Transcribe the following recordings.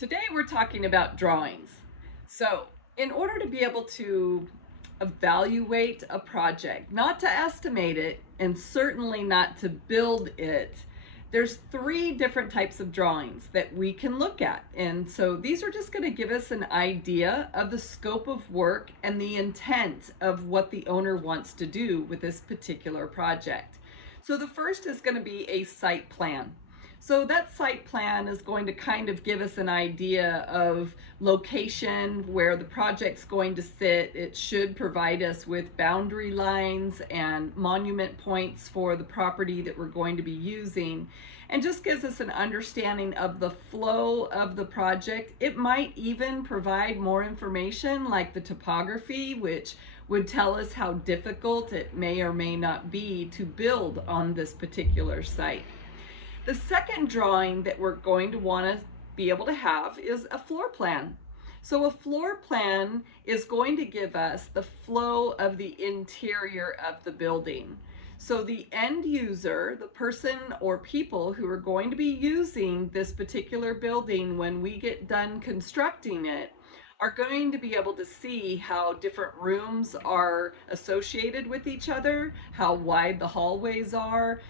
Today we're talking about drawings. So in order to be able to evaluate a project, not to estimate it and certainly not to build it, there's three different types of drawings that we can look at. And so these are just going to give us an idea of the scope of work and the intent of what the owner wants to do with this particular project. So the first is going to be a site plan. So that site plan is going to kind of give us an idea of location, where the project's going to sit. It should provide us with boundary lines and monument points for the property that we're going to be using, and just gives us an understanding of the flow of the project. It might even provide more information like the topography, which would tell us how difficult it may or may not be to build on this particular site. The second drawing that we're going to want to be able to have is a floor plan. So a floor plan is going to give us the flow of the interior of the building. So the end user, the person or people who are going to be using this particular building when we get done constructing it, are going to be able to see how different rooms are associated with each other, how wide the hallways are.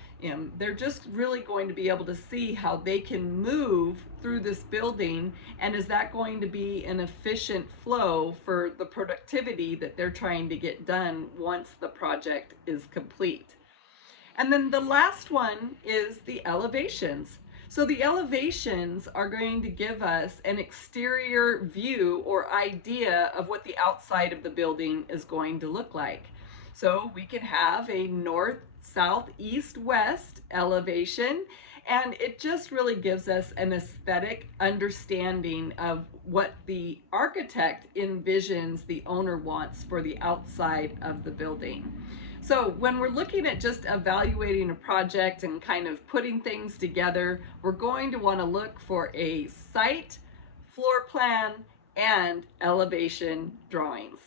They're just really going to be able to see how they can move through this building, and is that going to be an efficient flow for the productivity that they're trying to get done once the project is complete. And then the last one is the elevations. So the elevations are going to give us an exterior view or idea of what the outside of the building is going to look like. So we can have a north, south, east, west elevation, and it just really gives us an aesthetic understanding of what the architect envisions the owner wants for the outside of the building. So when we're looking at just evaluating a project and kind of putting things together, we're going to want to look for a site, floor plan, and elevation drawings.